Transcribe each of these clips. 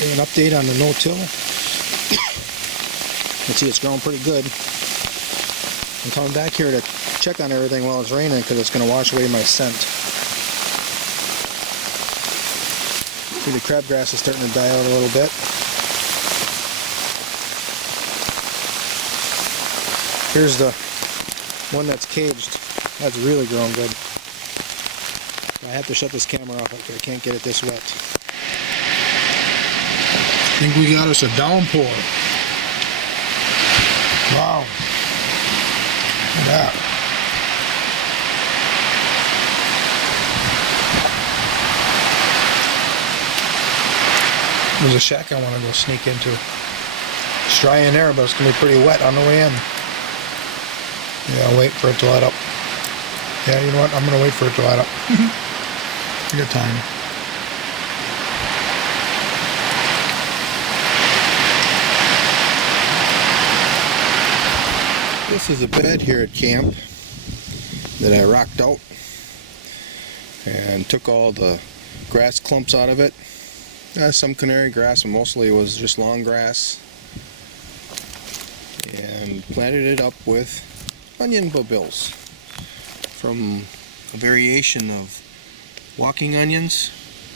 An update on the no-till. You can see it's growing pretty good. I'm coming back here to check on everything while it's raining because it's going to wash away my scent. See, the crabgrass is starting to die out a little bit. Here's the one that's caged. That's really growing good. I have to shut this camera off because I can't get it this wet. I think we got us a downpour. Wow. Look at that. There's a shack I want to go sneak into. It's dry in there, but it's going to be pretty wet on the way in. Yeah, I'll wait for it to let up. Yeah, you know what? I'm going to wait for it to let up. I got time. This is a bed here at camp that I rocked out and took all the grass clumps out of it. Some canary grass, but mostly it was just long grass, and planted it up with onion bulbils from a variation of walking onions.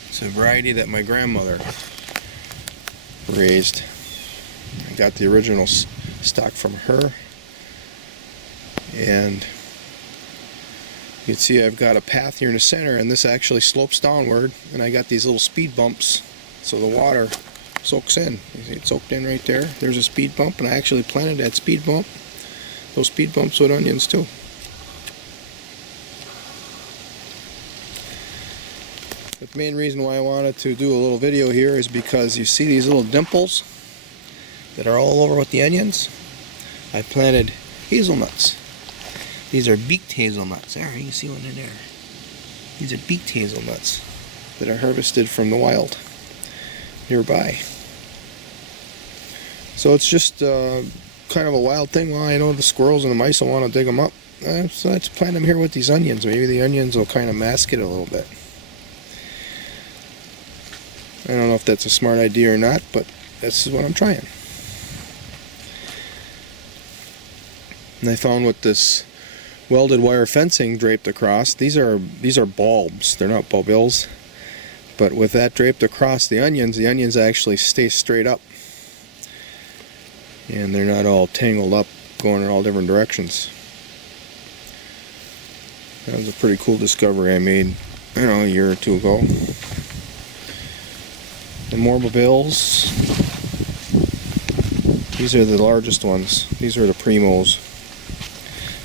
It's a variety that my grandmother raised. I got the original stock from her, and you can see I've got a path here in the center, and this actually slopes downward, and I got these little speed bumps so the water soaks in. You see it soaked in right there. There's a speed bump, and I actually planted that speed bump, those speed bumps with onions too. But the main reason why I wanted to do a little video here is because you see these little dimples that are all over with the onions. I planted hazelnuts. These are beaked hazelnuts. There, you can see one in there. These are beaked hazelnuts that are harvested from the wild nearby. So it's just kind of a wild thing. Well, I know the squirrels and the mice will want to dig them up. So let's plant them here with these onions. Maybe the onions will kind of mask it a little bit. I don't know if that's a smart idea or not, but this is what I'm trying. And I found with this welded wire fencing draped across, these are bulbs. They're not bulbils. But with that draped across the onions actually stay straight up. And they're not all tangled up, going in all different directions. That was a pretty cool discovery I made, a year or two ago. The more bulbils. These are the largest ones. These are the primos.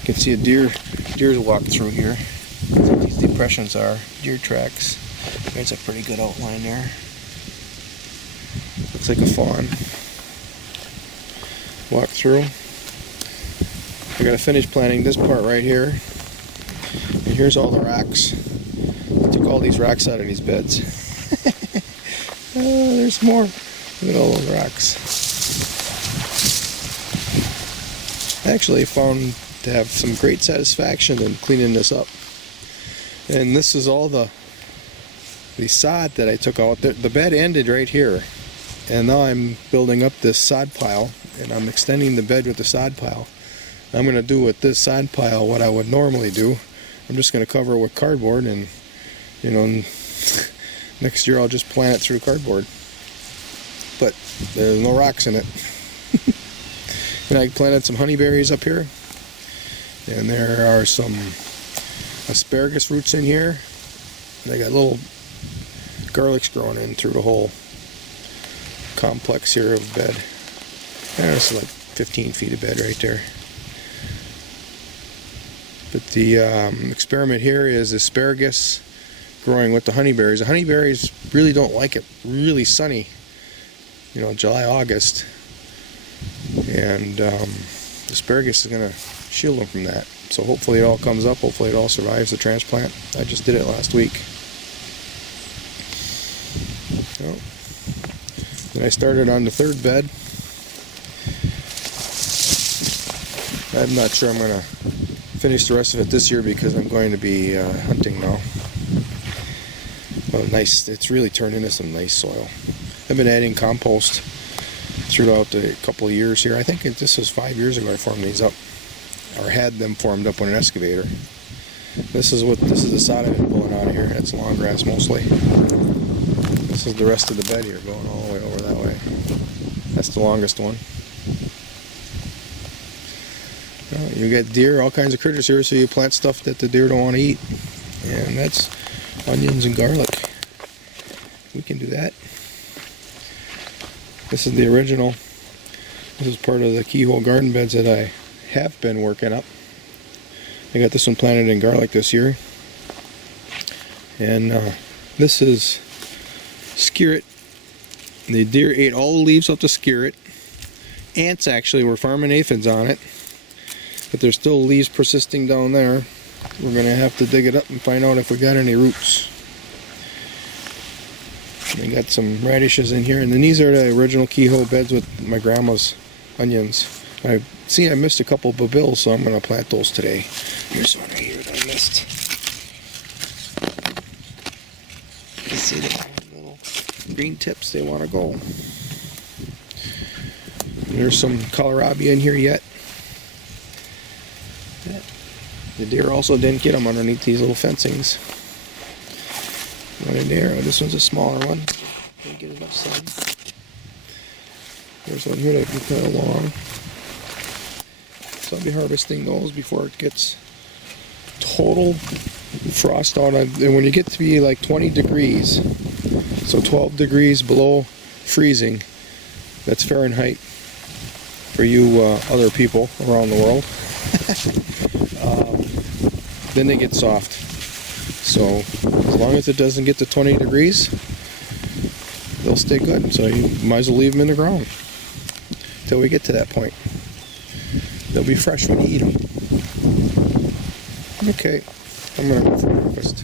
You can see a deer's walked through here. That's what these depressions are. Deer tracks. There's a pretty good outline there. Looks like a fawn. Walk through. I gotta finish planting this part right here. And here's all the rocks. I took all these rocks out of these beds. Oh, there's more. Look at all those rocks. I actually found to have some great satisfaction in cleaning this up. And this is all the sod that I took out. The bed ended right here, and now I'm building up this sod pile, and I'm extending the bed with the sod pile. I'm going to do with this sod pile what I would normally do. I'm just going to cover it with cardboard, and next year I'll just plant it through cardboard. But there's no rocks in it. And I planted some honeyberries up here, and there are some asparagus roots in here. And I got little garlics growing in through the whole complex here of the bed. There's like 15 feet of bed right there. But the experiment here is asparagus growing with the honeyberries. The honeyberries really don't like it really sunny, July, August. And asparagus is going to shield them from that. So hopefully it all comes up. Hopefully it all survives the transplant. I just did it last week. Then I started on the third bed. I'm not sure I'm going to finish the rest of it this year because I'm going to be hunting now. Well, nice. It's really turned into some nice soil. I've been adding compost throughout a couple of years here. I think this was 5 years ago I formed these up, or had them formed up on an excavator. This is the sod I've been pulling out of here. That's long grass mostly. This is the rest of the bed here, going all the way over that way. That's the longest one. You get deer, all kinds of critters here, so you plant stuff that the deer don't want to eat. And that's onions and garlic. We can do that. This is the original. This is part of the keyhole garden beds that I have been working up. I got this one planted in garlic this year. And this is skirret. The deer ate all the leaves off the skirret. Ants actually were farming aphids on it. But there's still leaves persisting down there. We're going to have to dig it up and find out if we got any roots. We got some radishes in here, and then these are the original keyhole beds with my grandma's onions. I missed a couple of babilles, so I'm going to plant those today. Here's one right here that I missed. You can see the little green tips, they want to go. There's some kohlrabi in here yet. The deer also didn't get them underneath these little fencings. One in there. Oh, this one's a smaller one. Didn't get enough sun. There's one here that can cut along. So I'll be harvesting those before it gets total frost out. And when you get to be like 20 degrees, so 12 degrees below freezing, that's Fahrenheit for you other people around the world. Then they get soft. So as long as it doesn't get to 20 degrees, they'll stay good. So you might as well leave them in the ground until we get to that point. They'll be fresh when you eat them. Okay, I'm gonna go for breakfast.